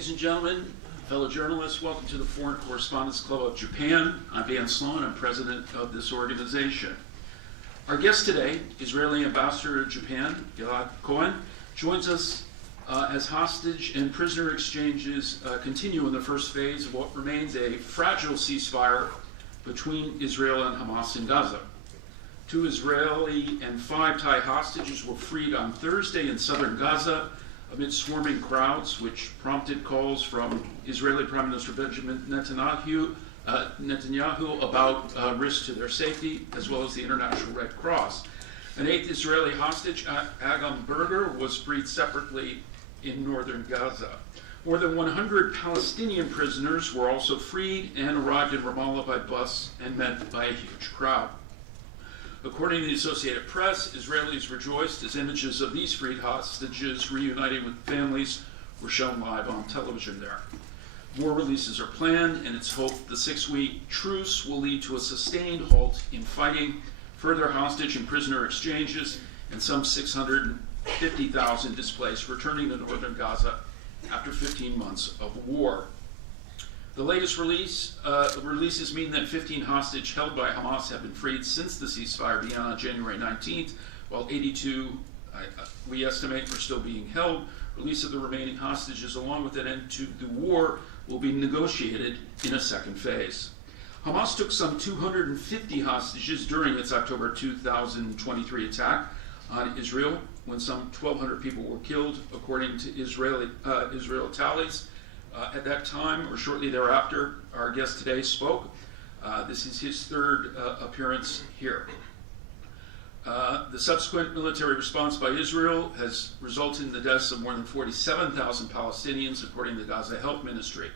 Ladies and gentlemen, fellow journalists, welcome to the Foreign Correspondents Club of Japan. I'm Dan Sloan, I'm president of this organization. Our guest today, Israeli Ambassador to Japan, Gilad Cohen, joins us as hostage and prisoner exchanges continue in the first phase of what remains a fragile ceasefire between Israel and Hamas in Gaza. 2 Israeli and 5 Thai hostages were freed on Thursday in southern Gaza amid swarming crowds, which prompted calls from Israeli Prime Minister Benjamin Netanyahu about risk to their safety, as well as the International Red Cross. An 8th Israeli hostage, Agam Berger, was freed separately in northern Gaza. More than 100 Palestinian prisoners were also freed and arrived in Ramallah by bus and met by a huge crowd. According to the Associated Press, Israelis rejoiced as images of these freed hostages reuniting with families were shown live on television there. More releases are planned, and it's hoped the 6-week truce will lead to a sustained halt in fighting, further hostage and prisoner exchanges, and some 650,000 displaced returning to northern Gaza after 15 months of war. The latest releases mean that 15 hostages held by Hamas have been freed since the ceasefire began on January 19th, while 82, we estimate, are still being held. Release of the remaining hostages, along with an end to the war, will be negotiated in a second phase. Hamas took some 250 hostages during its October 2023 attack on Israel, when some 1,200 people were killed, according to Israel tallies. At that time, or shortly thereafter, our guest today spoke. This is his 3rd appearance here. The subsequent military response by Israel has resulted in the deaths of more than 47,000 Palestinians, according to the Gaza Health Ministry.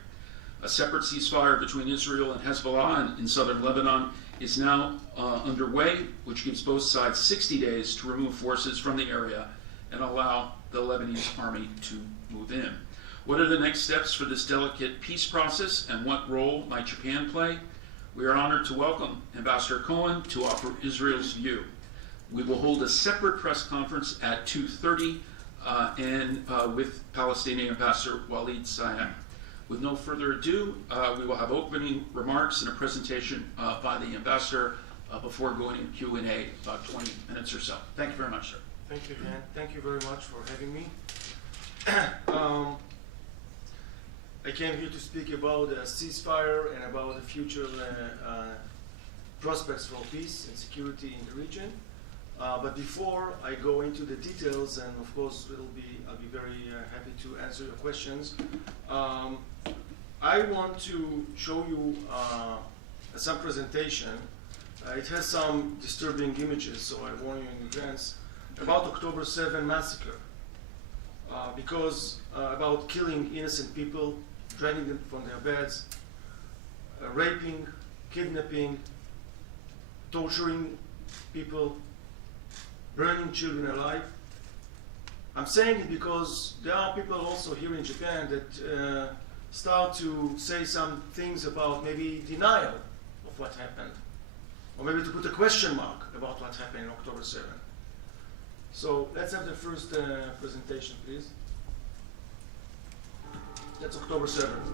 A separate ceasefire between Israel and Hezbollah in southern Lebanon is now underway, which gives both sides 60 days to remove forces from the area and allow the Lebanese army to move in. What are the next steps for this delicate peace process, and what role might Japan play? We are honored to welcome Ambassador Cohen to offer Israel's view. We will hold a separate press conference at 2:30 with Palestinian Ambassador Walid Sayed. With no further ado, we will have opening remarks and a presentation by the ambassador before going to Q&A, about 20 minutes or so. Thank you very much, sir. Thank you, Dan. Thank you very much for having me. I came here to speak about the ceasefire and about the future prospects for peace and security in the region. But before I go into the details, and of course I'll be very happy to answer your questions, I want to show you some presentation. It has some disturbing images, so I warn you in advance, about October 7 massacre, because about killing innocent people, dragging them from their beds, raping, kidnapping, torturing people, burning children alive. I'm saying it because there are people also here in Japan that start to say some things about maybe denial of what happened, or maybe to put a question mark about what happened on October 7. So let's have the first presentation, please. That's October 7th.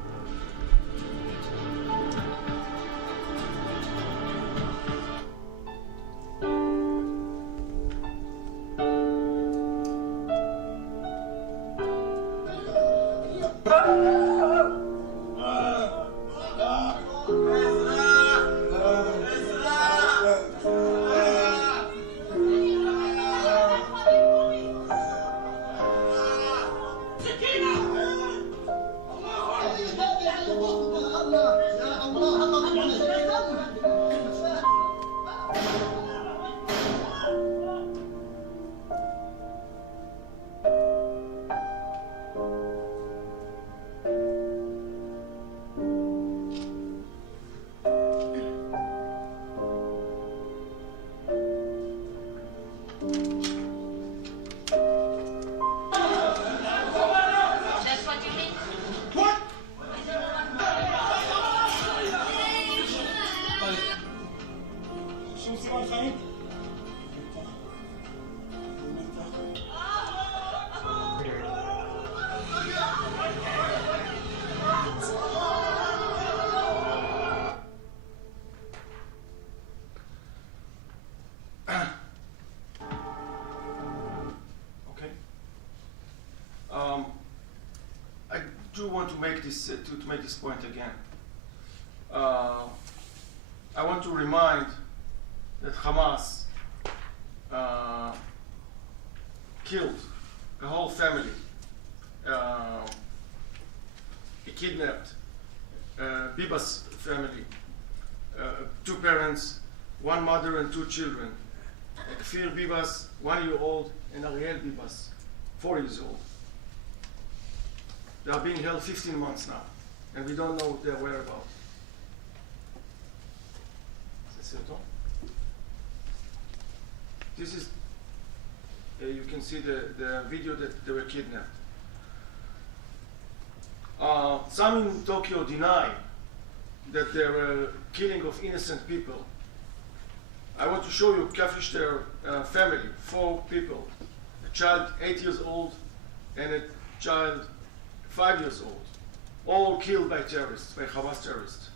to make this point again. I want to remind that Hamas killed a whole family. He kidnapped Biba's family, 2 parents, 1 mother and 2 children. Kfir Bibas, 1-year-old, and Ariel Bibas, 4 years old. They are being held 15 months now, and we don't know their whereabouts. This is, you can see the video that they were kidnapped. Some in Tokyo deny that there were killing of innocent people. I want to show you Kafishter family, 4 people, a child 8 years old and a child 5 years old, all killed by terrorists, by Hamas terrorists.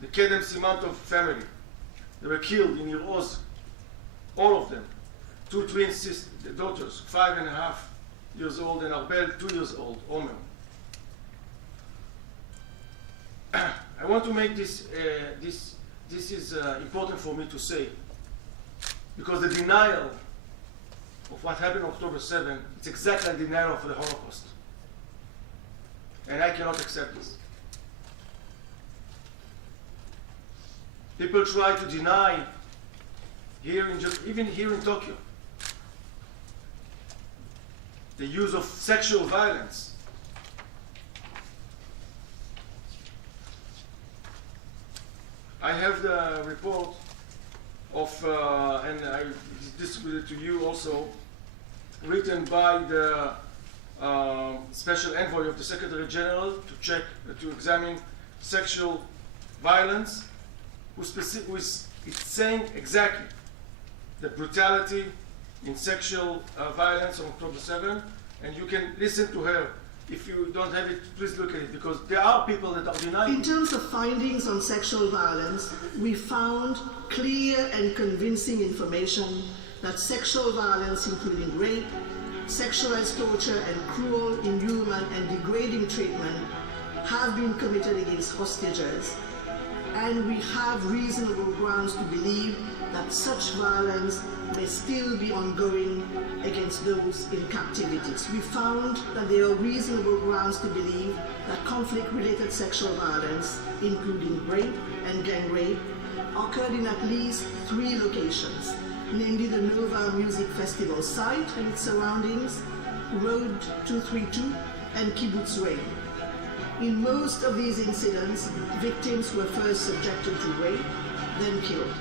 The Kedem Simantov family, they were killed in Nir Oz, all of them. 2 twin daughters, 5.5 years old, and Arbel, 2 years old, Omer. I want to make this, this is important for me to say, because the denial of what happened on October 7, it's exactly a denial of the Holocaust. And I cannot accept this. People try to deny, even here in Tokyo, the use of sexual violence. I have the report of, and I distributed to you also, written by the special envoy of the Secretary General to examine sexual violence, who is saying exactly the brutality in sexual violence on October 7, and you can listen to her. If you don't have it, please look at it, because there are people that are denying. In terms of findings on sexual violence, we found clear and convincing information that sexual violence, including rape, sexualized torture, and cruel, inhuman, and degrading treatment have been committed against hostages, and we have reasonable grounds to believe that such violence may still be ongoing against those in captivities. We found that there are reasonable grounds to believe that conflict-related sexual violence, including rape and gang rape, occurred in at least 3 locations, namely the Nova Music Festival site and its surroundings, Road 232, and Kibbutz Rein. In most of these incidents, victims were first subjected to rape, then killed.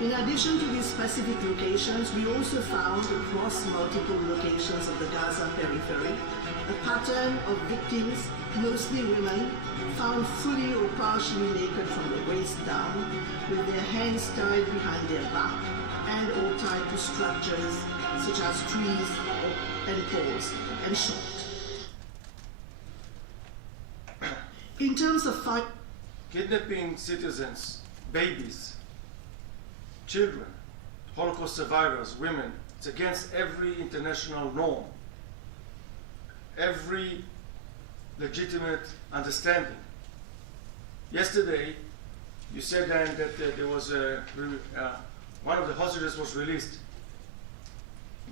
In addition to these specific locations, we also found across multiple locations of the Gaza periphery a pattern of victims, mostly women, found fully or partially naked from the waist down, with their hands tied behind their back and or tied to structures such as trees and poles, and shot. In terms of kidnapping citizens, babies, children, Holocaust survivors, women, it's against every international norm, every legitimate understanding. Yesterday, you said then that there was one of the hostages was released,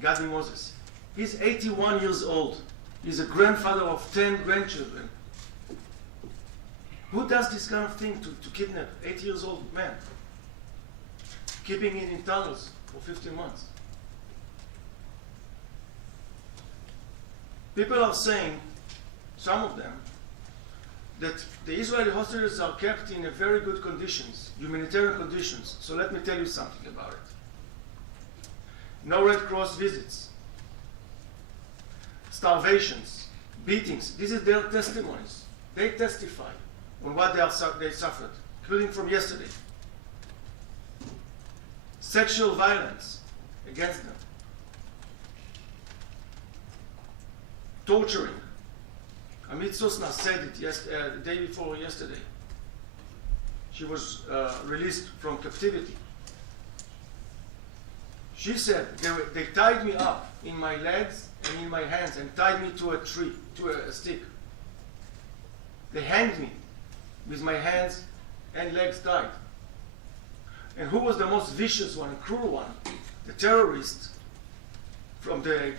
Gadi Moses. He's 81 years old. He's a grandfather of 10 grandchildren. Who does this kind of thing to kidnap 8 years old man? Keeping him in tunnels for 15 months. People are saying, some of them, that the Israeli hostages are kept in a very good conditions, humanitarian conditions. So let me tell you something about it. No Red Cross visits, starvations, beatings. These are their testimonies. They testify on what they suffered, including from yesterday. Sexual violence against them. Torturing. Amit Sosna said it the day before yesterday. She was released from captivity. She said, they tied me up in my legs and in my hands and tied me to a tree, to a stick. They hanged me with my hands and legs tied. And who was the most vicious one and cruel one? The terrorist from the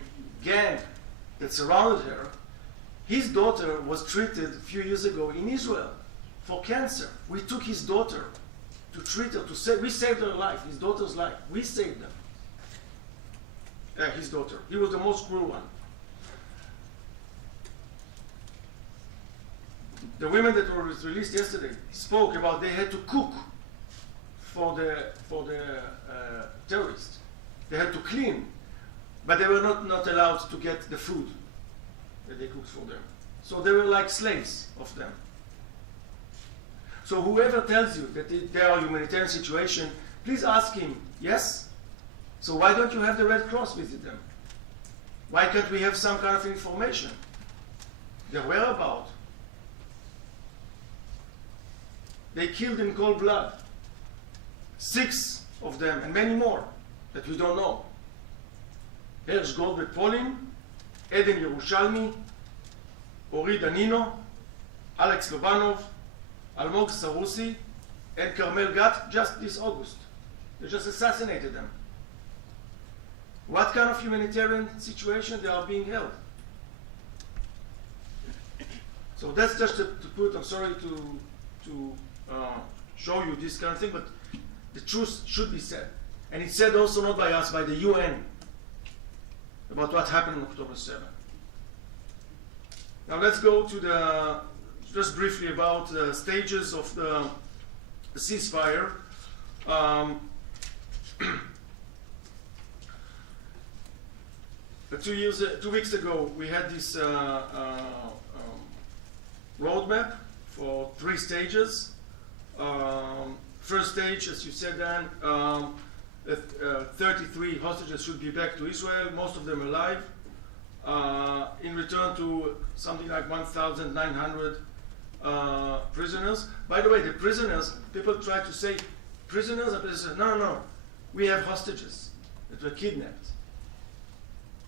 gang that surrounded her. His daughter was treated a few years ago in Israel for cancer. We took his daughter to treat her, we saved her life, his daughter's life. We saved them. His daughter. He was the most cruel one. The women that were released yesterday spoke about they had to cook for the terrorists. They had to clean, but they were not allowed to get the food that they cooked for them. So they were like slaves of them. So whoever tells you that there are humanitarian situation, please ask him, yes? So why don't you have the Red Cross visit them? Why can't we have some kind of information? Their whereabouts. They killed in cold blood. 6 of them, and many more that we don't know. Hersh Goldberg Polin, Eden Yerushalmi, Ori Danino, Alex Lobanov, Almog Sarusi, and Carmel Gat just this August. They just assassinated them. What kind of humanitarian situation they are being held? So that's just to put, I'm sorry to show you this kind of thing, but the truth should be said. And it's said also not by us, by the UN, about what happened on October 7. Now let's go to just briefly about the stages of the ceasefire. 2 weeks ago, we had this roadmap for 3 stages. First stage, as you said, Dan, 33 hostages should be back to Israel, most of them alive, in return to something like 1,900 prisoners. By the way, the prisoners, people try to say, prisoners are prisoners. No, no, no. We have hostages that were kidnapped,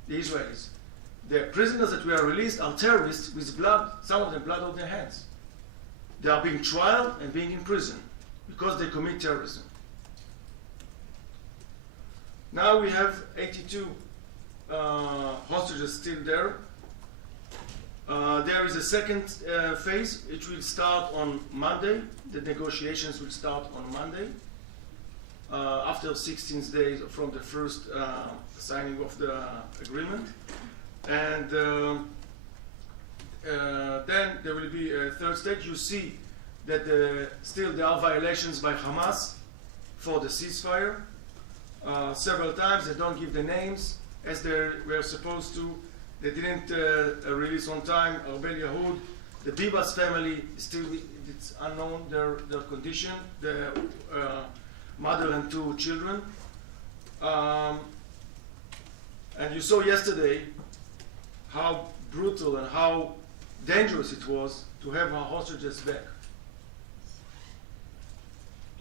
the Israelis. The prisoners that were released are terrorists with blood, some of them blood on their hands. They are being tried and being imprisoned because they commit terrorism. Now we have 82 hostages still there. There is a second phase. It will start on Monday. The negotiations will start on Monday, after 16 days from the first signing of the agreement. And then there will be a third stage. You see that still there are violations by Hamas for the ceasefire. Several times they don't give the names as they were supposed to. They didn't release on time Arbel Yahud. The Bibas family, still it's unknown their condition, the mother and 2 children. And you saw yesterday how brutal and how dangerous it was to have our hostages back.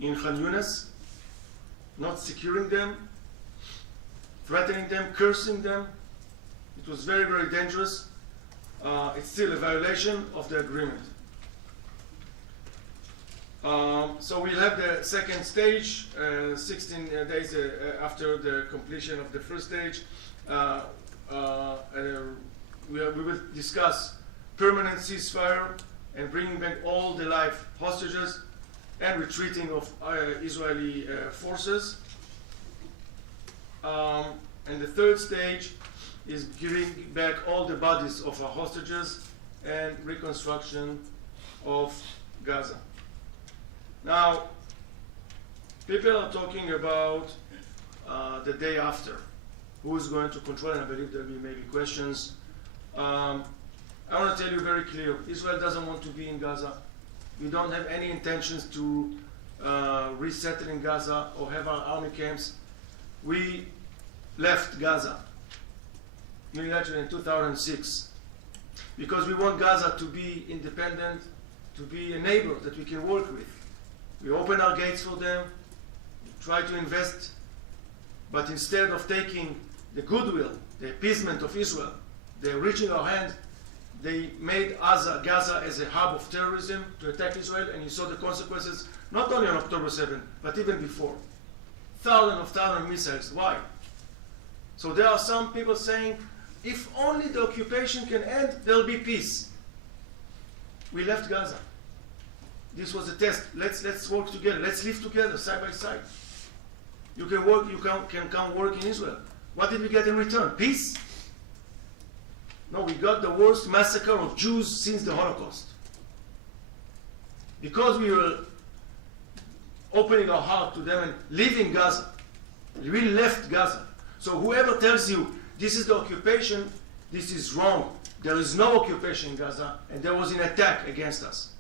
In Khan Yunis, not securing them, threatening them, cursing them. It was very, very dangerous. It's still a violation of the agreement. So we'll have the second stage, 16 days after the completion of the first stage. We will discuss permanent ceasefire and bringing back all the live hostages and retreating of Israeli forces. And the third stage is giving back all the bodies of our hostages and reconstruction of Gaza. Now, people are talking about the day after. Who is going to control? And I believe there will be maybe questions. I want to tell you very clear, Israel doesn't want to be in Gaza. We don't have any intentions to resettle in Gaza or have our army camps. We left Gaza unilaterally in 2006 because we want Gaza to be independent, to be a neighbor that we can work with. We open our gates for them, try to invest, but instead of taking the goodwill, the appeasement of Israel, they're reaching our hand, they made Gaza as a hub of terrorism to attack Israel, and you saw the consequences not only on October 7th, but even before. Thousands of missiles. Why? So there are some people saying, if only the occupation can end, there'll be peace. We left Gaza. This was a test. Let's work together. Let's live together, side by side. You can work. You can come work in Israel. What did we get in return? Peace? No, we got the worst massacre of Jews since the Holocaust. Because we were opening our heart to them and leaving Gaza. We left Gaza. So whoever tells you this is the occupation, this is wrong. There is no occupation in Gaza, and there was an attack against us.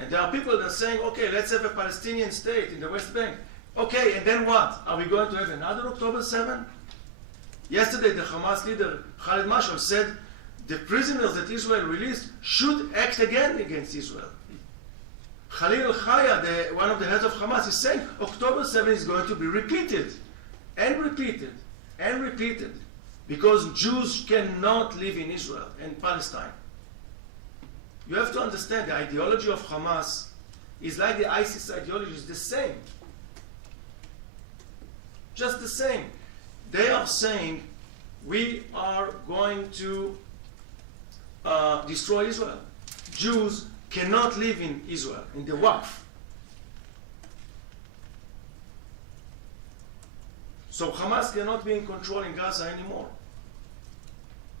And there are people that are saying, okay, let's have a Palestinian state in the West Bank. Okay, and then what? Are we going to have another October 7? Yesterday, the Hamas leader, Khalid Mashal, said the prisoners that Israel released should act again against Israel. Khalil al-Khaya, one of the heads of Hamas, is saying October 7 is going to be repeated and repeated and repeated because Jews cannot live in Israel and Palestine. You have to understand the ideology of Hamas is like the ISIS ideology, is the same. Just the same. They are saying we are going to destroy Israel. Jews cannot live in Israel, in the Waqf. So Hamas cannot be in control in Gaza anymore.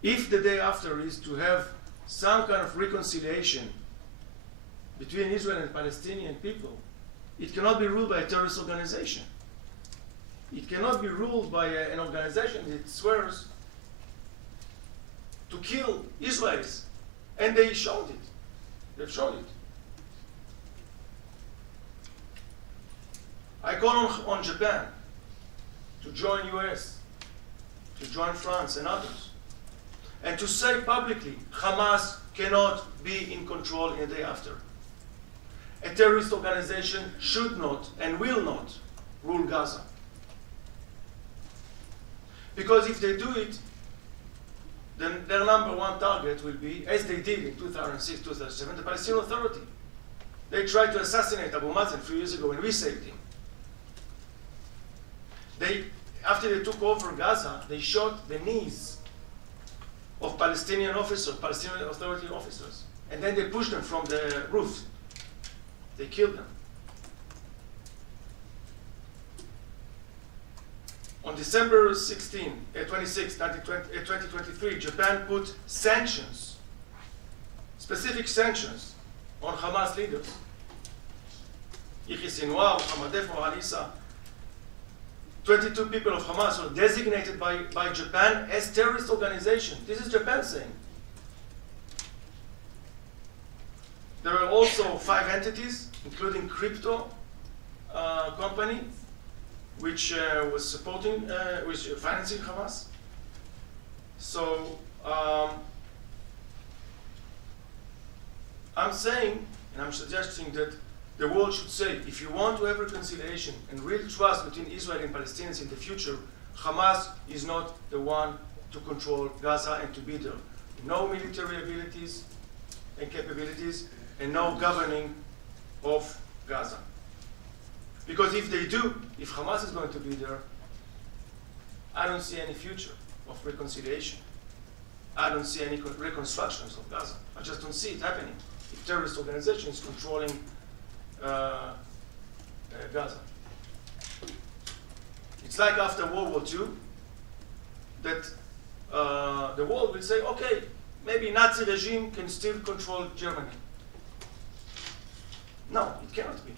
If the day after is to have some kind of reconciliation between Israel and Palestinian people, it cannot be ruled by a terrorist organization. It cannot be ruled by an organization that swears to kill Israelis. And they showed it. They've shown it. I call on Japan to join US, to join France and others, and to say publicly, Hamas cannot be in control in the day after. A terrorist organization should not and will not rule Gaza. Because if they do it, then their number one target will be, as they did in 2006, 2007, the Palestinian Authority. They tried to assassinate Abu Mazen a few years ago when we saved him. After they took over Gaza, they shot the knees of Palestinian officers, Palestinian Authority officers, and then they pushed them from the roof. They killed them. On December 26, 2023, Japan put sanctions, specific sanctions, on Hamas leaders. Yahya Sinwar, Mohammed Defo, Alisa. 22 people of Hamas were designated by Japan as terrorist organizations. This is Japan saying. There were also 5 entities, including crypto company, which was supporting, which financing Hamas. So I'm saying, and I'm suggesting that the world should say, if you want to have reconciliation and real trust between Israel and Palestinians in the future, Hamas is not the one to control Gaza and to be there. No military abilities and capabilities, and no governing of Gaza. Because if they do, if Hamas is going to be there, I don't see any future of reconciliation. I don't see any reconstructions of Gaza. I just don't see it happening if terrorist organizations controlling Gaza. It's like after World War II that the world will say, okay, maybe Nazi regime can still control Germany. No, it cannot be.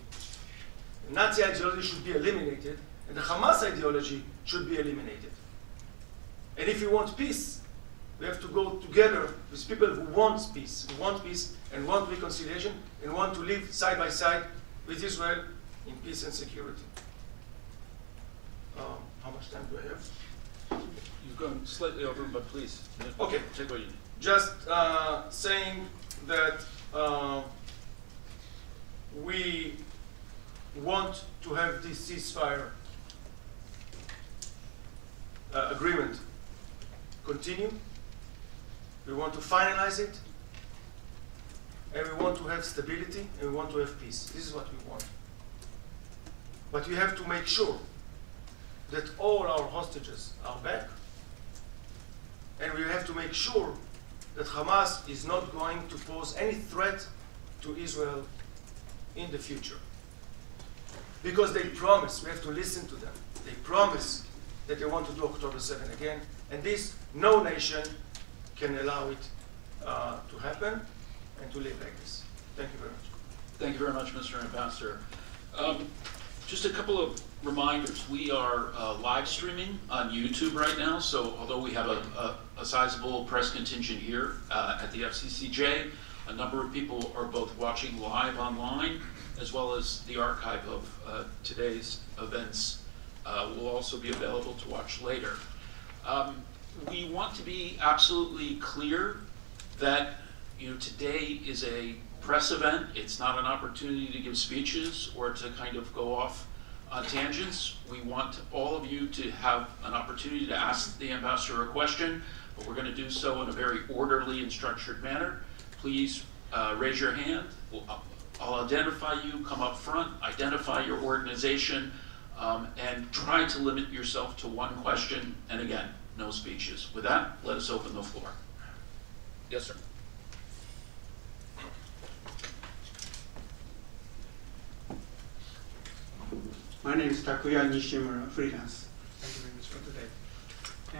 The Nazi ideology should be eliminated, and the Hamas ideology should be eliminated. And if we want peace, we have to go together with people who want peace and want reconciliation and want to live side by side with Israel in peace and security. How much time do I have? You've gone slightly over, but please. Okay. Take what you need. Just saying that we want to have this ceasefire agreement continue. We want to finalize it, and we want to have stability, and we want to have peace. This is what we want. But we have to make sure that all our hostages are back, and we have to make sure that Hamas is not going to pose any threat to Israel in the future. Because they promise, we have to listen to them. They promise that they want to do October 7 again, and this, no nation can allow it to happen and to live like this. Thank you very much. Thank you very much, Mr. Ambassador. Just a couple of reminders. We are live streaming on YouTube right now, so although we have a sizable press contingent here at the FCCJ, a number of people are both watching live online, as well as the archive of today's events will also be available to watch later. We want to be absolutely clear that today is a press event. It's not an opportunity to give speeches or to kind of go off on tangents. We want all of you to have an opportunity to ask the ambassador a question, but we're going to do so in a very orderly and structured manner. Please raise your hand. I'll identify you, come up front, identify your organization, and try to limit yourself to one question, and again, no speeches. With that, let us open the floor. Yes, sir. My name is Takuya Nishimura, freelance. Thank you very much for today.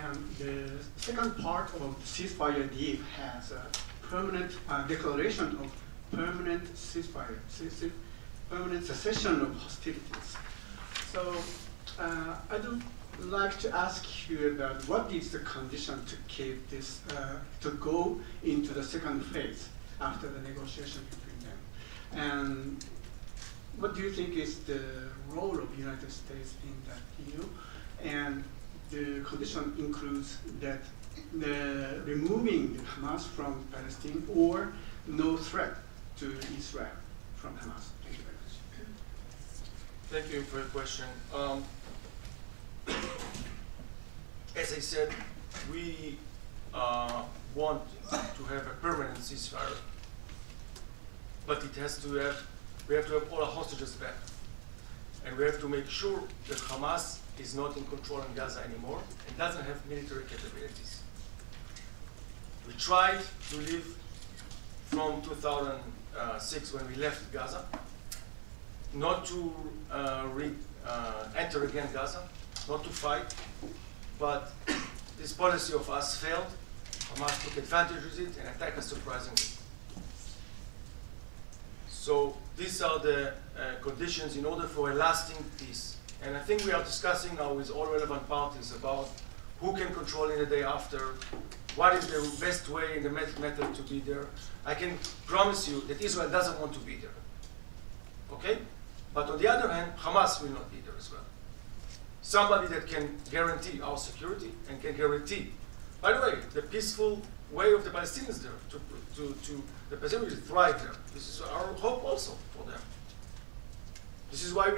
And the second part of the ceasefire deal has a permanent declaration of permanent ceasefire, permanent cessation of hostilities. So I would like to ask you about what is the condition to keep this, to go into the second phase after the negotiation between them. And what do you think is the role of the United States in that deal? And the condition includes that removing the Hamas from Palestine or no threat to Israel from Hamas. Thank you very much. Thank you for your question. As I said, we want to have a permanent ceasefire, but it has to have, we have to have all our hostages back. And we have to make sure that Hamas is not in control in Gaza anymore and doesn't have military capabilities. We tried to live from 2006 when we left Gaza, not to enter again Gaza, not to fight, but this policy of us failed. Hamas took advantage of it and attacked us surprisingly. So these are the conditions in order for a lasting peace. And I think we are discussing now with all relevant parties about who can control in the day after, what is the best way and the method to be there. I can promise you that Israel doesn't want to be there, okay? But on the other hand, Hamas will not be there as well. Somebody that can guarantee our security and can guarantee, by the way, the peaceful way of the Palestinians there, to the Palestinians to thrive there. This is our hope also for them. This is why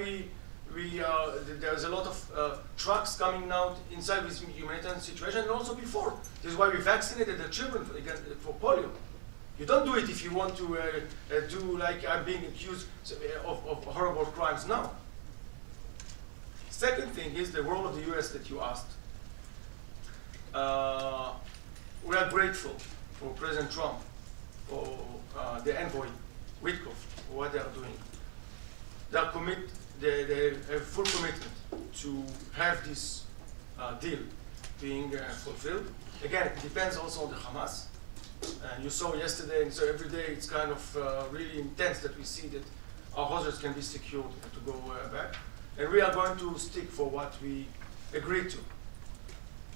there's a lot of trucks coming out inside this humanitarian situation, and also before. This is why we vaccinated the children for polio. You don't do it if you want to do like I'm being accused of horrible crimes now. Second thing is the role of the US that you asked. We are grateful for President Trump, for the envoy, Witkoff, for what they are doing. They have full commitment to have this deal being fulfilled. Again, it depends also on the Hamas. You saw yesterday, and so every day it's kind of really intense that we see that our hostages can be secured to go back. And we are going to stick for what we agreed to.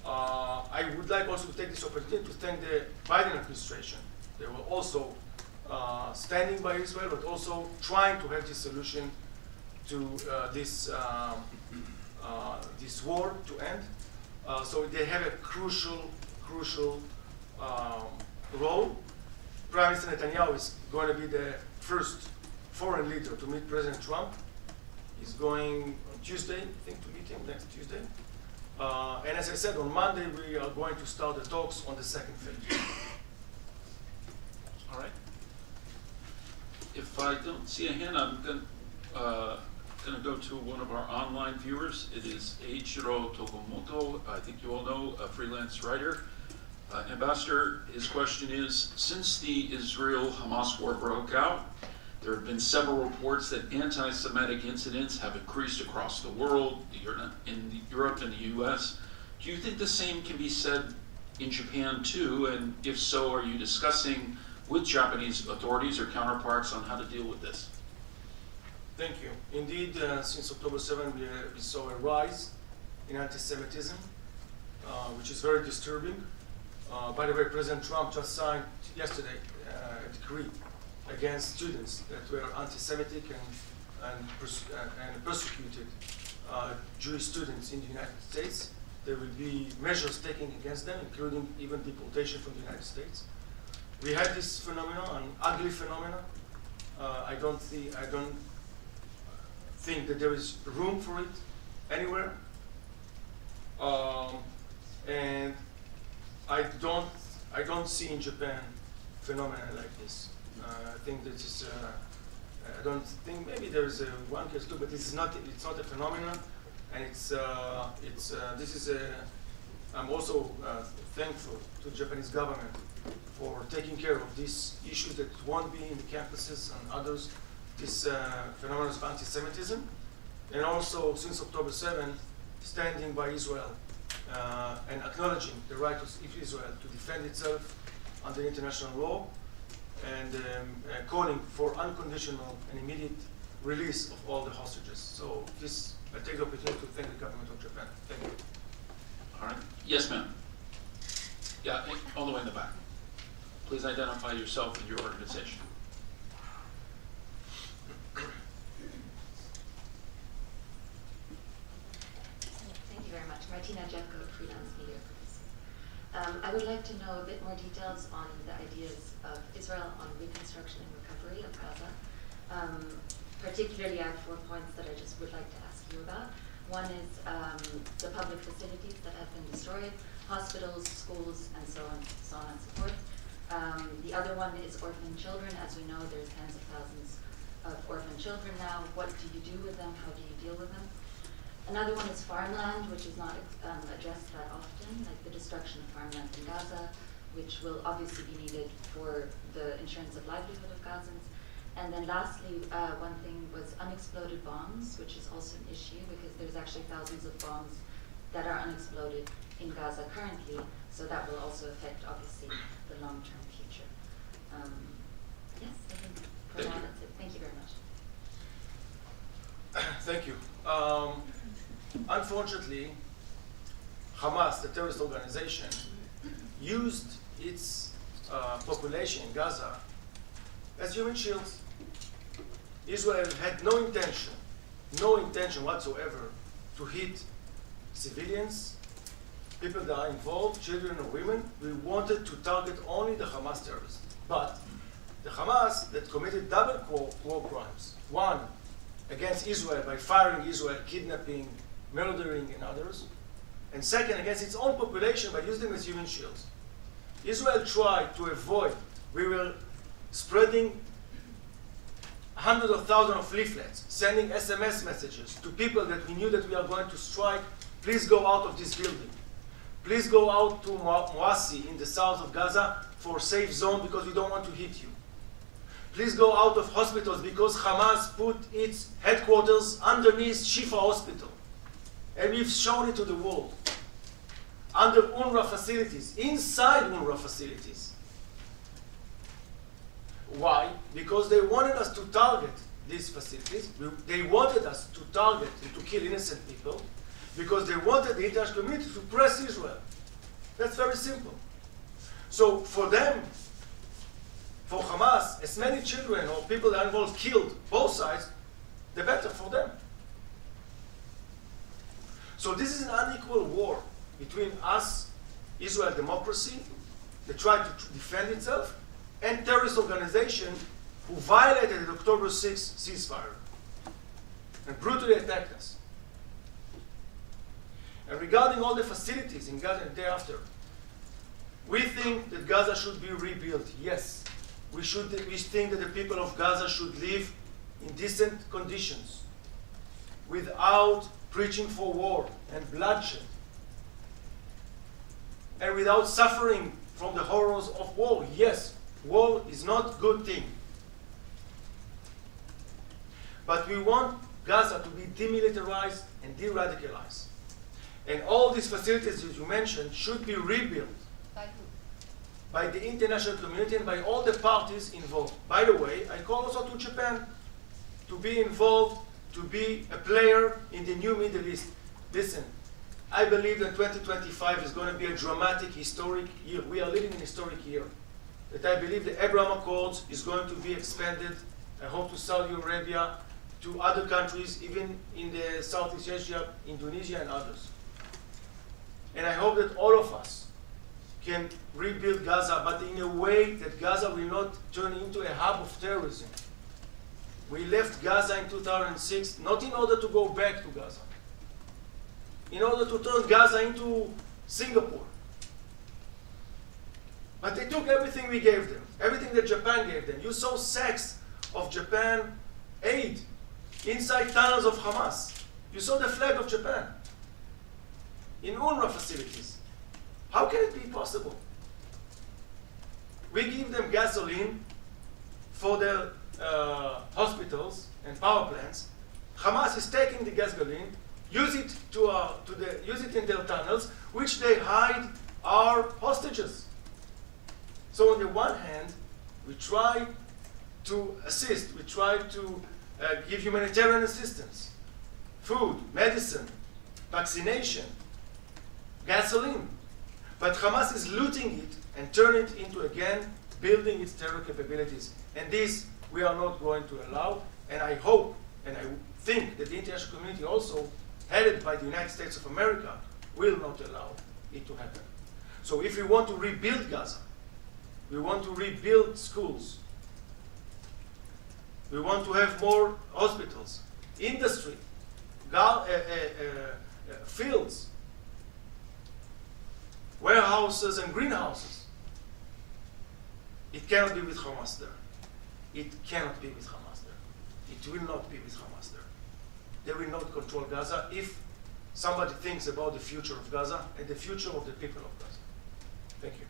I would like also to take this opportunity to thank the Biden administration. They were also standing by Israel, but also trying to have this solution to this war to end. So they have a crucial role. Prime Minister Netanyahu is going to be the first foreign leader to meet President Trump. He's going on Tuesday, I think, to meet him next Tuesday. And as I said, on Monday we are going to start the talks on the second phase. I don't see a hand, I'm going to go to one of our online viewers. It is Eiichiro Tokumoto. I think you all know, a freelance writer. Ambassador, his question is, since the Israel-Hamas war broke out, there have been several reports that anti-Semitic incidents have increased across the world, in Europe and the US. Do you think the same can be said in Japan too? And if so, are you discussing with Japanese authorities or counterparts on how to deal with this? Thank you. Indeed, since October 7, we saw a rise in anti-Semitism, which is very disturbing. By the way, President Trump just signed yesterday a decree against students that were anti-Semitic and persecuted Jewish students in the United States. There will be measures taken against them, including even deportation from the United States. We had this phenomenon, an ugly phenomenon. I don't think that there is room for it anywhere. And I don't see in Japan phenomena like this. I think that is. I don't think maybe there is one case too, but it's not a phenomenon, and I'm also thankful to the Japanese government for taking care of these issues that won't be in the campuses and others. This phenomenon of anti-Semitism, and also since October 7, standing by Israel and acknowledging the right of Israel to defend itself under international law, and calling for unconditional and immediate release of all the hostages. So I take the opportunity to thank the government of Japan. Thank you. All right. Yes, ma'am. Yeah, all the way in the back. Please identify yourself and your organization. Thank you very much. Martina Jenko, freelance media producer. I would like to know a bit more details on the ideas of Israel on reconstruction and recovery of Gaza. Particularly, I have 4 points that I just would like to ask you about. One is the public facilities that have been destroyed, hospitals, schools, and so on and so forth. The other one is orphan children. As we know, there's tens of thousands of orphan children now. What do you do with them? How do you deal with them? Another one is farmland, which is not addressed that often, like the destruction of farmland in Gaza, which will obviously be needed for the insurance of livelihood of Gazans. And then lastly, one thing was unexploded bombs, which is also an issue because there's actually thousands of bombs that are unexploded in Gaza currently, so that will also affect, obviously, the long-term future. Yes, I think for now that's it. Thank you very much. Thank you. Unfortunately, Hamas, the terrorist organization, used its population in Gaza as human shields. Israel had no intention whatsoever to hit civilians, people that are involved, children or women. We wanted to target only the Hamas terrorists. But the Hamas that committed double war crimes, one against Israel by firing Israel, kidnapping, murdering, and others, and second against its own population by using them as human shields. Israel tried to avoid. We were spreading hundreds of thousands of leaflets, sending SMS messages to people that we knew that we are going to strike. Please go out of this building. Please go out to Moassi in the south of Gaza for a safe zone because we don't want to hit you. Please go out of hospitals because Hamas put its headquarters underneath Shifa Hospital. And we've shown it to the world. Under UNRWA facilities, inside UNRWA facilities. Why? Because they wanted us to target these facilities. They wanted us to target and to kill innocent people because they wanted the international community to press Israel. That's very simple. So for them, for Hamas, as many children or people that are involved killed, both sides, the better for them. So this is an unequal war between us, Israel democracy, that tried to defend itself, and terrorist organization who violated the October 6th ceasefire and brutally attacked us. And regarding all the facilities in Gaza and thereafter, we think that Gaza should be rebuilt, yes. we think that the people of Gaza should live in decent conditions, without preaching for war and bloodshed, and without suffering from the horrors of war. Yes, war is not a good thing. But we want Gaza to be demilitarized and de-radicalized. And all these facilities that you mentioned should be rebuilt By who? by the international community and by all the parties involved. By the way, I call also to Japan to be involved, to be a player in the new Middle East. Listen, I believe that 2025 is going to be a dramatic, historic year. We are living in a historic year. That I believe the Abraham Accords is going to be expanded, I hope, to Saudi Arabia, to other countries, even in the Southeast Asia, Indonesia, and others. And I hope that all of us can rebuild Gaza, but in a way that Gaza will not turn into a hub of terrorism. We left Gaza in 2006 not in order to go back to Gaza, in order to turn Gaza into Singapore. But they took everything we gave them, everything that Japan gave them. You saw sacks of Japan aid inside tunnels of Hamas. You saw the flag of Japan in UNRWA facilities. How can it be possible? We give them gasoline for their hospitals and power plants. Hamas is taking the gasoline, use it in their tunnels, which they hide our hostages. So on the one hand, we try to assist, we try to give humanitarian assistance, food, medicine, vaccination, gasoline. But Hamas is looting it and turning it into, again, building its terror capabilities. And this we are not going to allow. And I hope, and I think that the international community also, headed by the United States of America, will not allow it to happen. So if we want to rebuild Gaza, we want to rebuild schools, we want to have more hospitals, industry, fields, warehouses and greenhouses. It cannot be with Hamas there. It cannot be with Hamas there. It will not be with Hamas there. They will not control Gaza if somebody thinks about the future of Gaza and the future of the people of Gaza. Thank you.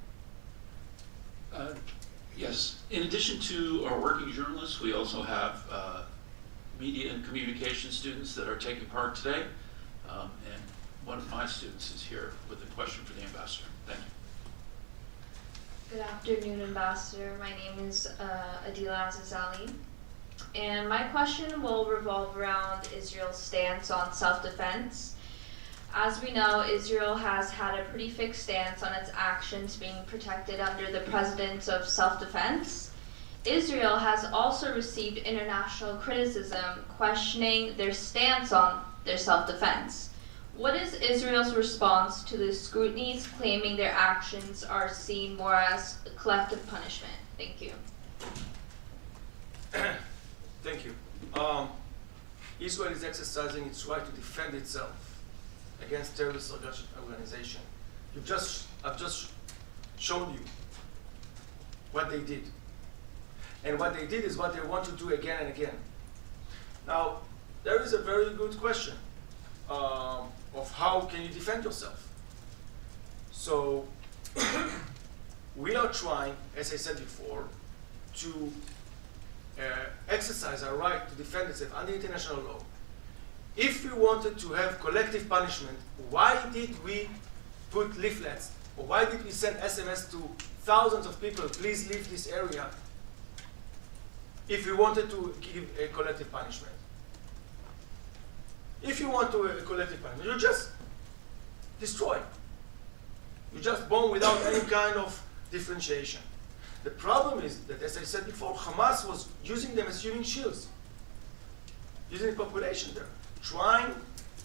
Yes. In addition to our working journalists, we also have media and communication students that are taking part today. And one of my students is here with a question for the ambassador. Thank you. Good afternoon, Ambassador. My name is Adila Azizali. And my question will revolve around Israel's stance on self-defense. As we know, Israel has had a pretty fixed stance on its actions being protected under the precedents of self-defense. Israel has also received international criticism questioning their stance on their self-defense. What is Israel's response to the scrutinies claiming their actions are seen more as a collective punishment? Thank you. Thank you. Israel is exercising its right to defend itself against terrorist organization. I've just shown you what they did. And what they did is what they want to do again and again. Now, there is a very good question of how can you defend yourself. So, we are trying, as I said before, to exercise our right to defend itself under international law. If we wanted to have collective punishment, why did we put leaflets, or why did we send SMS to thousands of people, please leave this area, if we wanted to give a collective punishment? If you want to a collective punishment, you just destroy. You just bomb without any kind of differentiation. The problem is that, as I said before, Hamas was using them as human shields, using the population there,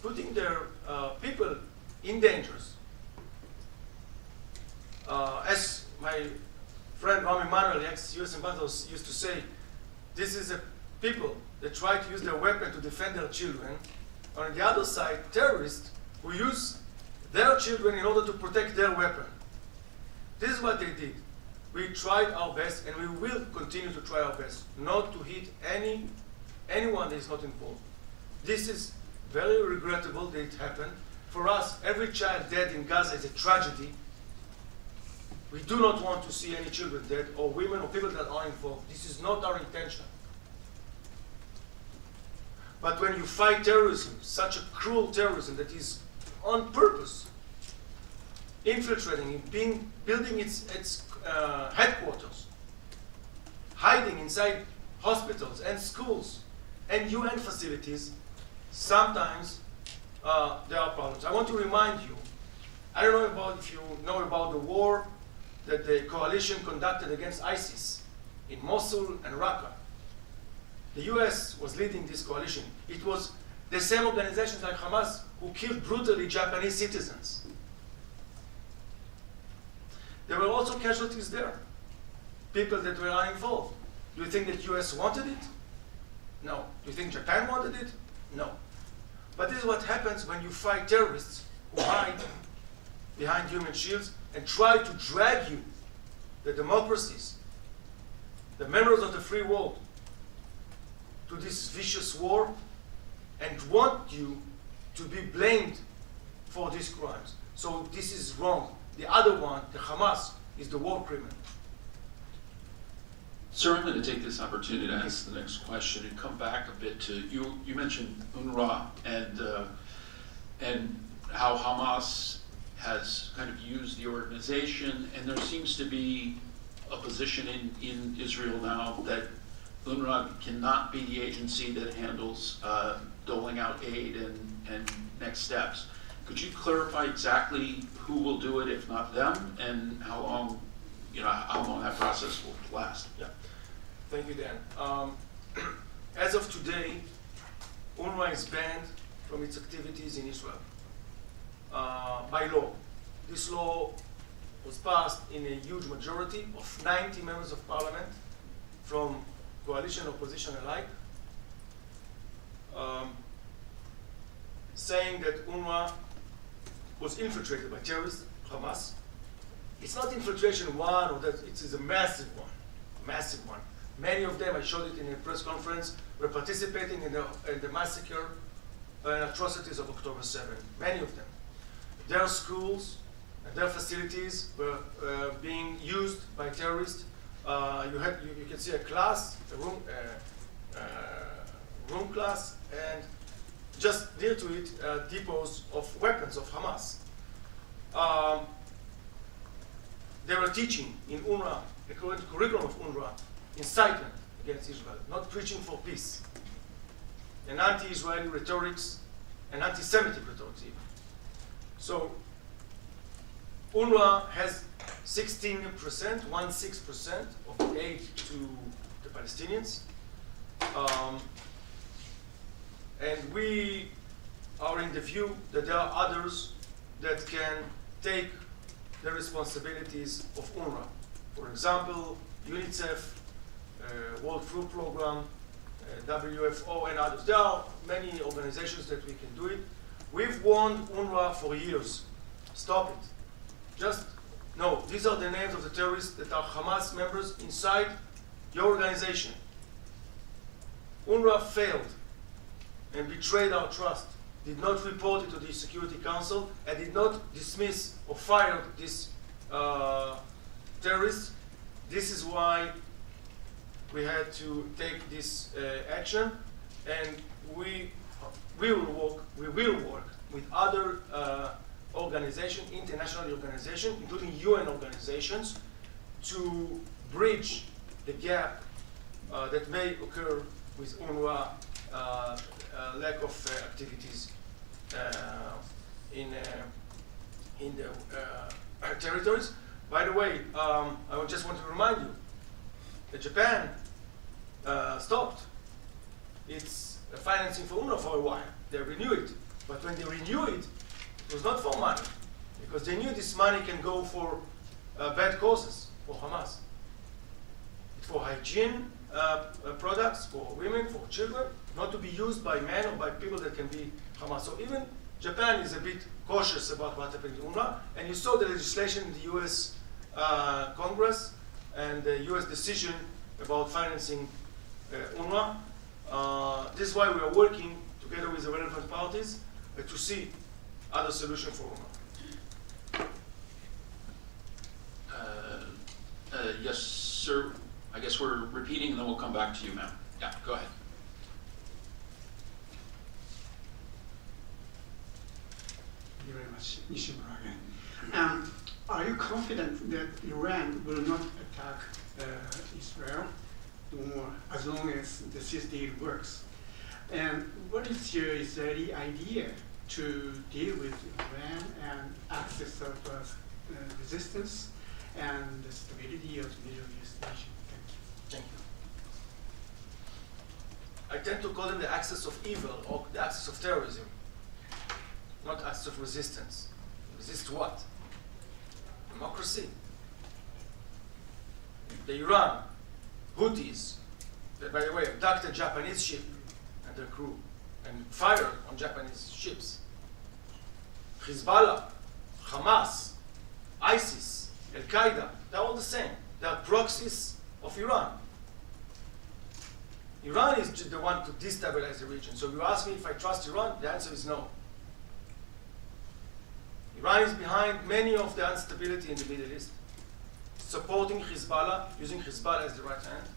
putting their people in dangers. As my friend Rami Manuel, the ex-US ambassador, used to say, this is a people that try to use their weapon to defend their children. On the other side, terrorists who use their children in order to protect their weapon. This is what they did. We tried our best, and we will continue to try our best not to hit anyone that is not involved. This is very regrettable that it happened. For us, every child dead in Gaza is a tragedy. We do not want to see any children dead, or women, or people that are involved. This is not our intention. But when you fight terrorism, such a cruel terrorism that is on purpose, infiltrating, building its headquarters, hiding inside hospitals and schools and UN facilities, sometimes there are problems. I want to remind you, I don't know if you know about the war that the coalition conducted against ISIS in Mosul and Raqqa. The US was leading this coalition. It was the same organizations like Hamas who killed brutally Japanese citizens. There were also casualties there, people that were uninvolved. Do you think that US wanted it? No. Do you think Japan wanted it? No. But this is what happens when you fight terrorists who hide behind human shields and try to drag you, the democracies, the members of the free world, to this vicious war and want you to be blamed for these crimes. So this is wrong. The other one, the Hamas, is the war criminal. Sir, I'm going to take this opportunity to ask the next question and come back a bit to you. You mentioned UNRWA and how Hamas has kind of used the organization, and there seems to be a position in Israel now that UNRWA cannot be the agency that handles doling out aid and next steps. Could you clarify exactly who will do it, if not them, and how long that process will last? Yeah. Thank you, Dan. As of today, UNRWA is banned from its activities in Israel by law. This law was passed in a huge majority of 90 members of parliament from coalition, opposition alike, saying that UNRWA was infiltrated by terrorists, Hamas. It's not infiltration one, or that it is a massive one. Many of them, I showed it in a press conference, were participating in the massacre and atrocities of October 7. Many of them. Their schools and their facilities were being used by terrorists. You can see a class, a room class, and just near to it, depots of weapons of Hamas. They were teaching in UNRWA, according to the curriculum of UNRWA, incitement against Israel, not preaching for peace, and anti-Israeli rhetorics, and anti-Semitic rhetorics even. So UNRWA has 16%, 16% of the aid to the Palestinians. And we are in the view that there are others that can take the responsibilities of UNRWA. For example, UNICEF, World Food Program, WFO, and others. There are many organizations that we can do it. We've warned UNRWA for years. Stop it. Just no, these are the names of the terrorists that are Hamas members inside your organization. UNRWA failed and betrayed our trust, did not report it to the Security Council, and did not dismiss or fire these terrorists. This is why we had to take this action, and we will work with other organizations, international organizations, including UN organizations, to bridge the gap that may occur with UNRWA lack of activities in the territories. By the way, I just want to remind you that Japan stopped its financing for UNRWA for a while. They renewed it. But when they renewed it, it was not for money, because they knew this money can go for bad causes, for Hamas. It's for hygiene products, for women, for children, not to be used by men or by people that can be Hamas. So even Japan is a bit cautious about what happened to UNRWA, and you saw the legislation in the US Congress and the US decision about financing UNRWA. This is why we are working together with the relevant parties to see other solution for UNRWA. Yes, sir. I guess we're repeating, and then we'll come back to you, ma'am. Yeah, go ahead. Thank you very much, Nishimura again. Are you confident that Iran will not attack Israel as long as the cease deal works? And what is your Israeli idea to deal with Iran and access of resistance and the stability of the Middle East region? Thank you. Thank you. I tend to call them the axis of evil or the axis of terrorism, not axis of resistance. Resist what? Democracy. The Iran Houthis, that, by the way, attacked a Japanese ship and their crew and fired on Japanese ships. Hezbollah, Hamas, ISIS, Al-Qaeda, they're all the same. They are proxies of Iran. Iran is the one to destabilize the region. So if you ask me if I trust Iran, the answer is no. Iran is behind many of the instability in the Middle East, supporting Hezbollah, using Hezbollah as the right hand.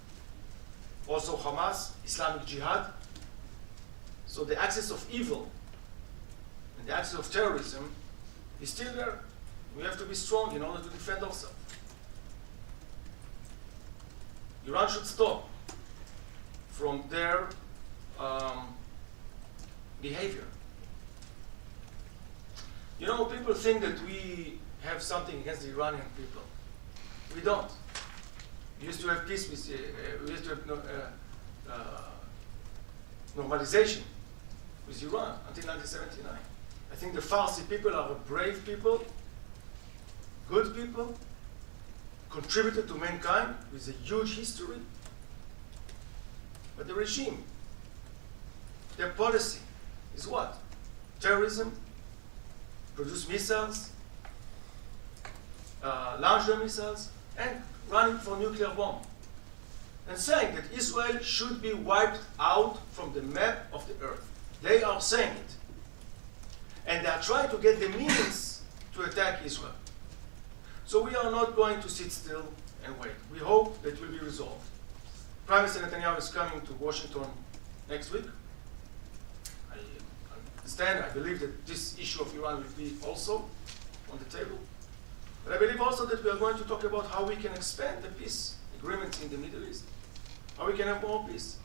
Also Hamas, Islamic Jihad. So the axis of evil and the axis of terrorism is still there. We have to be strong in order to defend ourselves. Iran should stop from their behavior. You know, people think that we have something against the Iranian people. We don't. We used to have peace with, we used to have normalization with Iran until 1979. I think the Farsi people are a brave people, good people, contributed to mankind with a huge history. But the regime, their policy is what? Terrorism, produce missiles, launch their missiles, and running for nuclear bomb. And saying that Israel should be wiped out from the map of the earth. They are saying it. And they are trying to get the means to attack Israel. So we are not going to sit still and wait. We hope that it will be resolved. Prime Minister Netanyahu is coming to Washington next week. I understand, I believe that this issue of Iran will be also on the table. But I believe also that we are going to talk about how we can expand the peace agreements in the Middle East, how we can have more peace.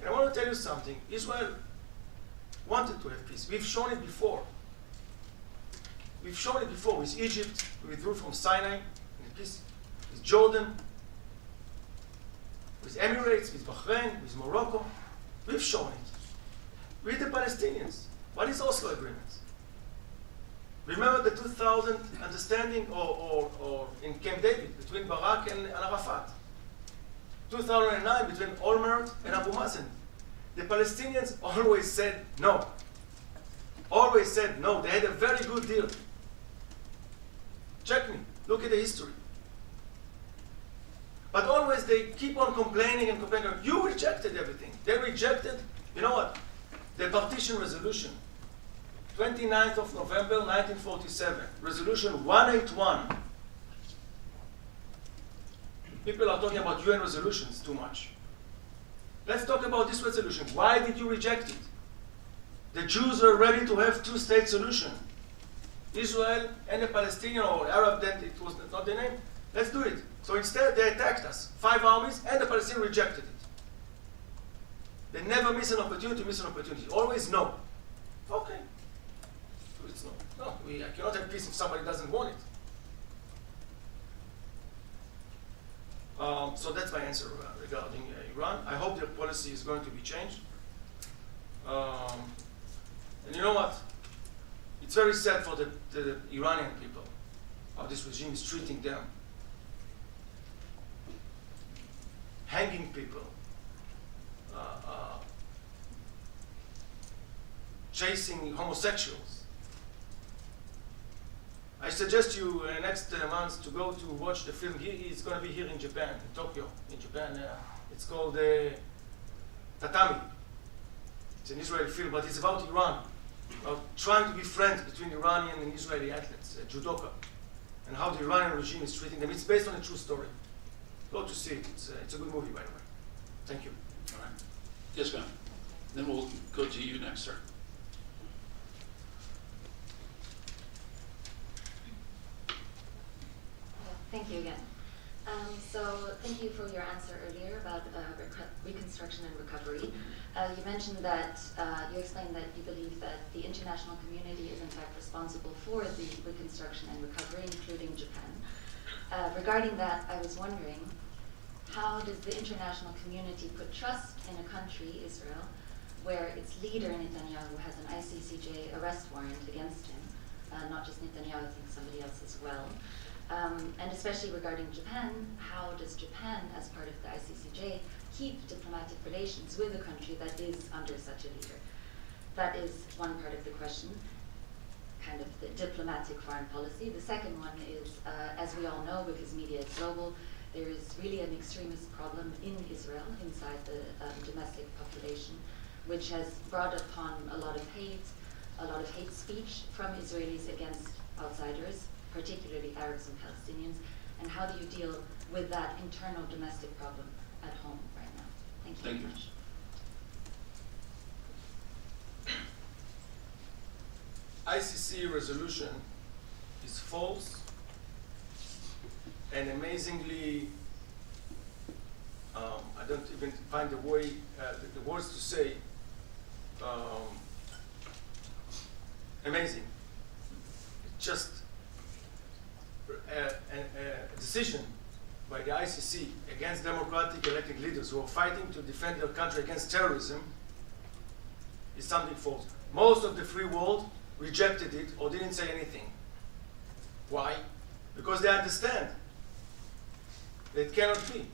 And I want to tell you something. Israel wanted to have peace. We've shown it before. We've shown it before with Egypt. We withdrew from Sinai in peace. With Jordan, with Emirates, with Bahrain, with Morocco. We've shown it. With the Palestinians. What is Oslo Agreement? Remember the 2000 understanding or in Camp David between Barak and Arafat. 2009 between Olmert and Abu Mazen. The Palestinians always said no. Always said no. They had a very good deal. Check me. Look at the history. But always they keep on complaining and complaining. You rejected everything. They rejected, you know what? The partition resolution. 29th of November 1947, Resolution 181. People are talking about UN resolutions too much. Let's talk about this resolution. Why did you reject it? The Jews are ready to have two-state solution. Israel and the Palestinian or Arab, then it was not the name. Let's do it. So instead they attacked us. 5 armies and the Palestinians rejected it. They never miss an opportunity, Always no. Okay. No, I cannot have peace if somebody doesn't want it. So that's my answer regarding Iran. I hope their policy is going to be changed. And you know what? It's very sad for the Iranian people, how this regime is treating them. Hanging people. Chasing homosexuals. I suggest you next month to go to watch the film. It's going to be here in Japan, in Tokyo, in Japan. It's called Tatami. It's an Israeli film, but it's about Iran, about trying to be friends between Iranian and Israeli athletes, judoka, and how the Iranian regime is treating them. It's based on a true story. Go to see it. It's a good movie, by the way. Thank you. All right. Yes, ma'am. Then we'll go to you next, sir. Thank you again. So thank you for your answer earlier about reconstruction and recovery. You mentioned that, you explained that you believe that the international community is in fact responsible for the reconstruction and recovery, including Japan. Regarding that, I was wondering, how does the international community put trust in a country, Israel, where its leader, Netanyahu, has an ICCJ arrest warrant against him? Not just Netanyahu, I think somebody else as well. And especially regarding Japan, how does Japan, as part of the ICCJ, keep diplomatic relations with a country that is under such a leader? That is one part of the question, kind of the diplomatic foreign policy. The second one is, as we all know, because media is global, there is really an extremist problem in Israel, inside the domestic population, which has brought upon a lot of hate speech from Israelis against outsiders, particularly Arabs and Palestinians, and how do you deal with that internal domestic problem at home right now? Thank you very much. ICC resolution is false and amazingly, I don't even find the way, the words to say, amazing. It's just a decision by the ICC against democratic elected leaders who are fighting to defend their country against terrorism is something false. Most of the free world rejected it or didn't say anything. Why? Because they understand that it cannot be.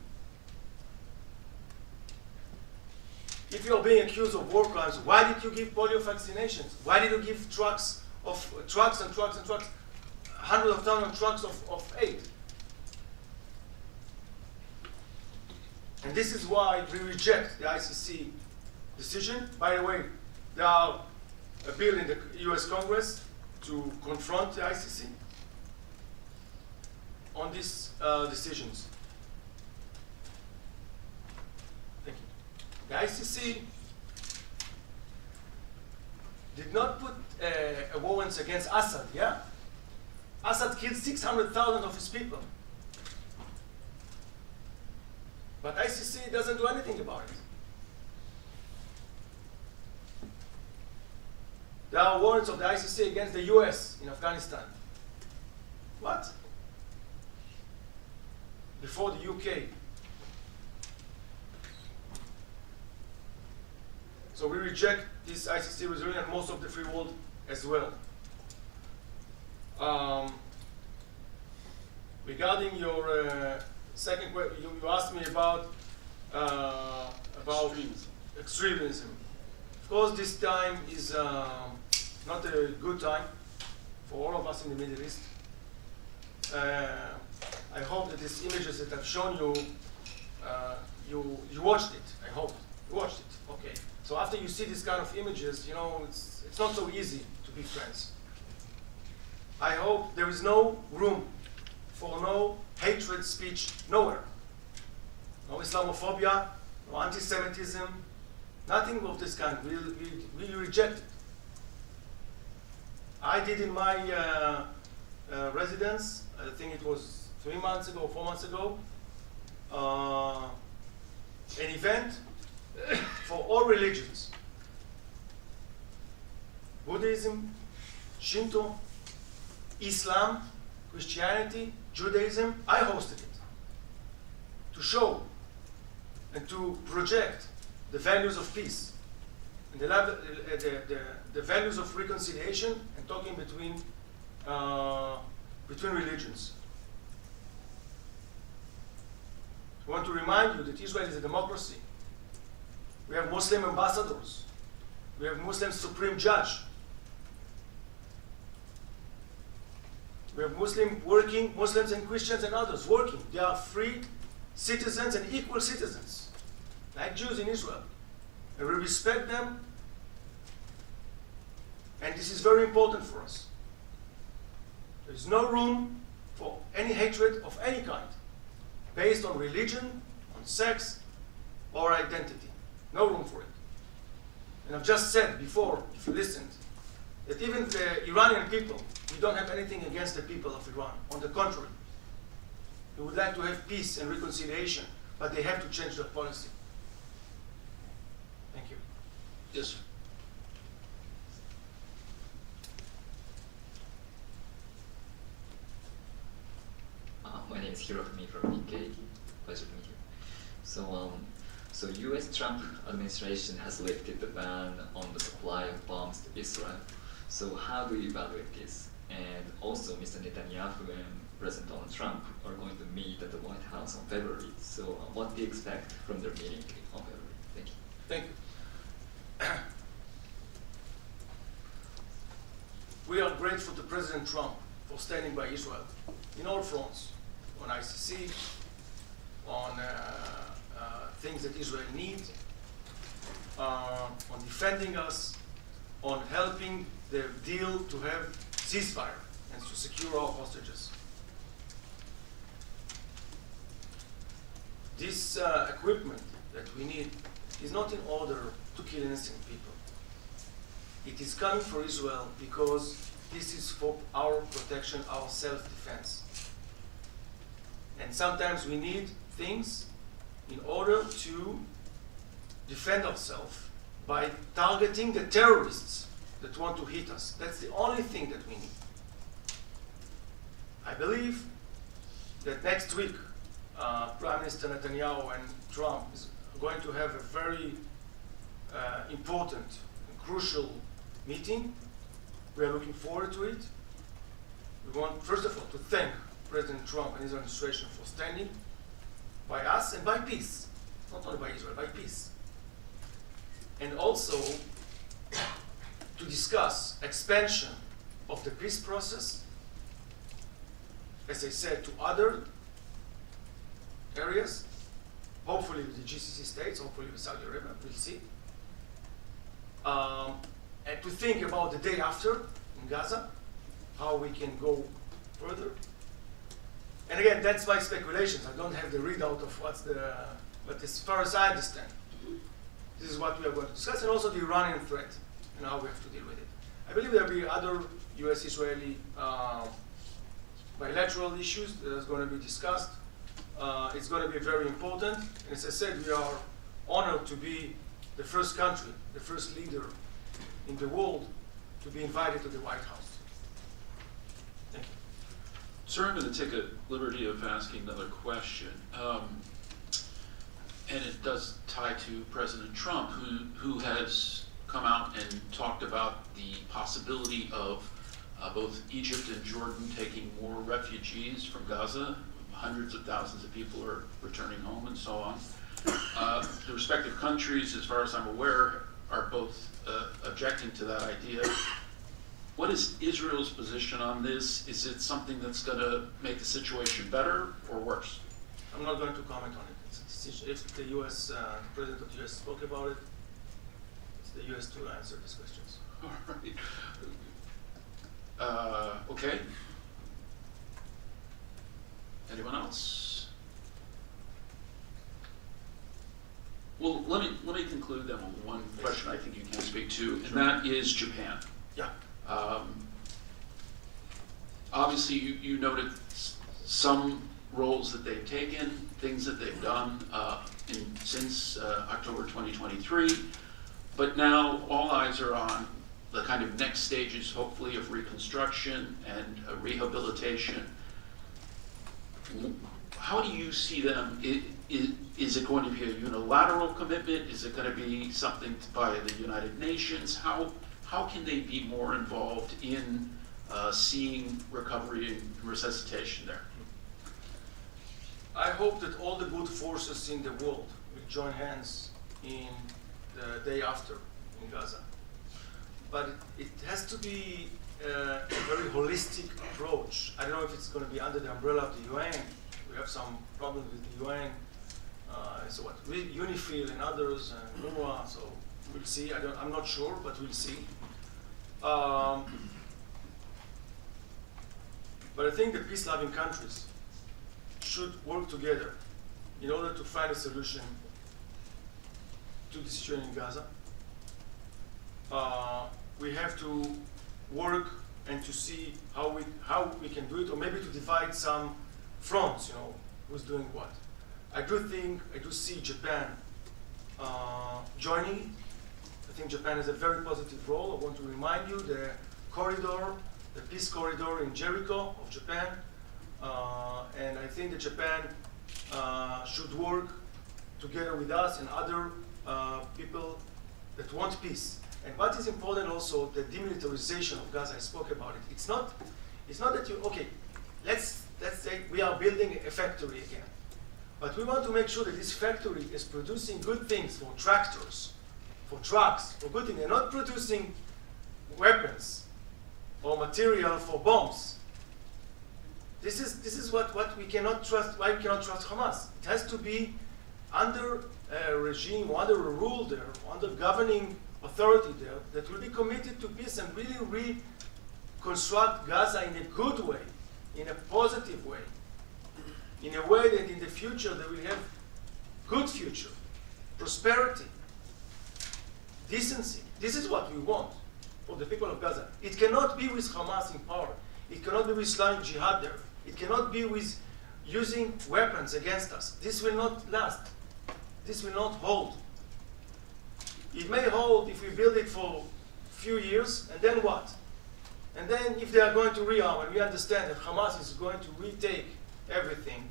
If you're being accused of war crimes, why did you give polio vaccinations? Why did you give trucks and trucks, hundreds of tons of trucks of aid? And this is why we reject the ICC decision. By the way, there are a bill in the US Congress to confront the ICC on these decisions. Thank you. The ICC did not put a warrant against Assad, yeah? Assad killed 600,000 of his people. But ICC doesn't do anything about it. There are warrants of the ICC against the US in Afghanistan. What? Before the UK. So we reject this ICC resolution and most of the free world as well. Regarding your second question, you asked me about extremism. Of course, this time is not a good time for all of us in the Middle East. I hope that these images that I've shown you, you watched it. I hope you watched it. Okay. So after you see these kind of images, you know it's not so easy to be friends. I hope there is no room for no hatred speech nowhere. No Islamophobia, no anti-Semitism, nothing of this kind. We reject it. I did in my residence, I think it was 3 months ago, 4 months ago, an event for all religions. Buddhism, Shinto, Islam, Christianity, Judaism. I hosted it to show and to project the values of peace and the values of reconciliation and talking between religions. I want to remind you that Israel is a democracy. We have Muslim ambassadors. We have Muslim supreme judge. We have Muslims and Christians and others working. They are free citizens and equal citizens, like Jews in Israel. And we respect them. And this is very important for us. There is no room for any hatred of any kind, based on religion, on sex, or identity. No room for it. And I've just said before, if you listened, that even the Iranian people, we don't have anything against the people of Iran. On the contrary, we would like to have peace and reconciliation, but they have to change their policy. Thank you. Yes, sir. My name is Hirofumi from Nikkei. Pleasure to meet you. So U.S. Trump administration has lifted the ban on the supply of bombs to Israel. So how do you evaluate this? And also, Mr. Netanyahu and President Donald Trump are going to meet at the White House on February. So what do you expect from their meeting on February? Thank you. Thank you. We are grateful to President Trump for standing by Israel in all fronts, on ICC, on things that Israel needs, on defending us, on helping the deal to have ceasefire and to secure our hostages. This equipment that we need is not in order to kill innocent people. It is coming for Israel because this is for our protection, our self-defense. And sometimes we need things in order to defend ourselves by targeting the terrorists that want to hit us. That's the only thing that we need. I believe that next week, Prime Minister Netanyahu and Trump is going to have a very important and crucial meeting. We are looking forward to it. We want, first of all, to thank President Trump and his administration for standing by us and by peace. Not only by Israel, by peace. And also to discuss expansion of the peace process, as I said, to other areas, hopefully with the GCC states, hopefully with Saudi Arabia, we'll see. And to think about the day after in Gaza, how we can go further. And again, that's my speculations. I don't have the readout of what's the, but as far as I understand, this is what we are going to discuss, and also the Iranian threat and how we have to deal with it. I believe there will be other US-Israeli bilateral issues that are going to be discussed. It's going to be very important. And as I said, we are honored to be the first country, the first leader in the world to be invited to the White House. Thank you. Sir, I'm going to take a liberty of asking another question. And it does tie to President Trump, who has come out and talked about the possibility of both Egypt and Jordan taking more refugees from Gaza. Hundreds of thousands of people are returning home and so on. The respective countries, as far as I'm aware, are both objecting to that idea. What is Israel's position on this? Is it something that's going to make the situation better or worse? I'm not going to comment on it. If the U.S. President of the U.S. spoke about it, it's the U.S. to answer these questions. All right. Okay. Anyone else? Well, let me conclude then with one question I think you can speak to, and that is Japan. Yeah. Obviously, you noted some roles that they've taken, things that they've done since October 2023, but now all eyes are on the kind of next stages, hopefully, of reconstruction and rehabilitation. How do you see them? Is it going to be a unilateral commitment? Is it going to be something by the United Nations? How can they be more involved in seeing recovery and resuscitation there? I hope that all the good forces in the world will join hands in the day after in Gaza. But it has to be a very holistic approach. I don't it's going to be under the umbrella of the UN. We have some problems with the UN. So what? UNIFIL and others, and UNRWA. So we'll see. I'm not sure, but we'll see. But I think the peace-loving countries should work together in order to find a solution to the situation in Gaza. We have to work and to see how we can do it, or maybe to divide some fronts, who's doing what. I do see Japan joining it. I think Japan has a very positive role. I want to remind you the peace corridor in Jericho of Japan, and I think that Japan should work together with us and other people that want peace. And what is important also, the demilitarization of Gaza. I spoke about it. It's not that let's say we are building a factory again, but we want to make sure that this factory is producing good things for tractors, for trucks, for good things, and not producing weapons or material for bombs. This is what we cannot trust. Why we cannot trust Hamas? It has to be under a regime, or under a rule there, under governing authority there, that will be committed to peace and really reconstruct Gaza in a good way, in a positive way, in a way that in the future they will have good future, prosperity, decency. This is what we want for the people of Gaza. It cannot be with Hamas in power. It cannot be with Islamic Jihad there. It cannot be with using weapons against us. This will not last. This will not hold. It may hold if we build it for a few years, and then what? And then if they are going to rearm, and we understand that Hamas is going to retake everything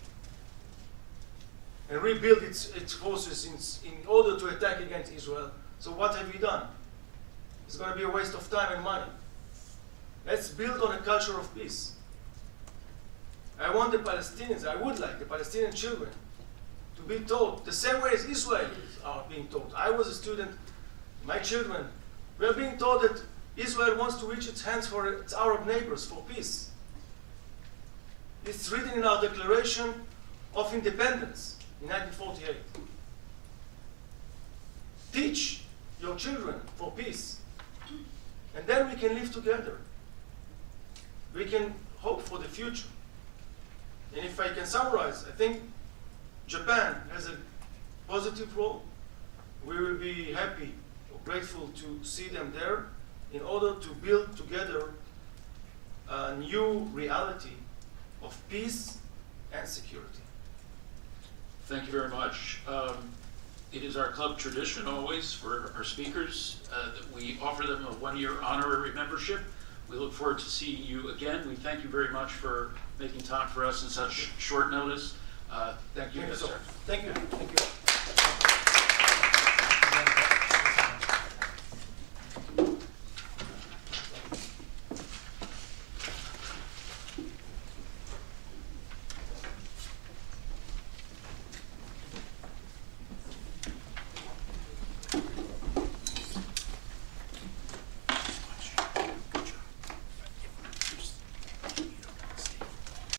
and rebuild its forces in order to attack against Israel, so what have we done? It's going to be a waste of time and money. Let's build on a culture of peace. I want the Palestinians, I would like the Palestinian children to be taught the same way as Israelis are being taught. I was a student, my children were being taught that Israel wants to reach its hands for its Arab neighbors for peace. It's written in our Declaration of Independence in 1948. Teach your children for peace, and then we can live together. We can hope for the future. And if I can summarize, I think Japan has a positive role. We will be happy or grateful to see them there in order to build together a new reality of peace and security. Thank you very much. It is our club tradition always for our speakers that we offer them a one-year honorary membership. We look forward to seeing you again. We thank you very much for making time for us in such short notice. Thank you, Mr. Thank you. Thank you.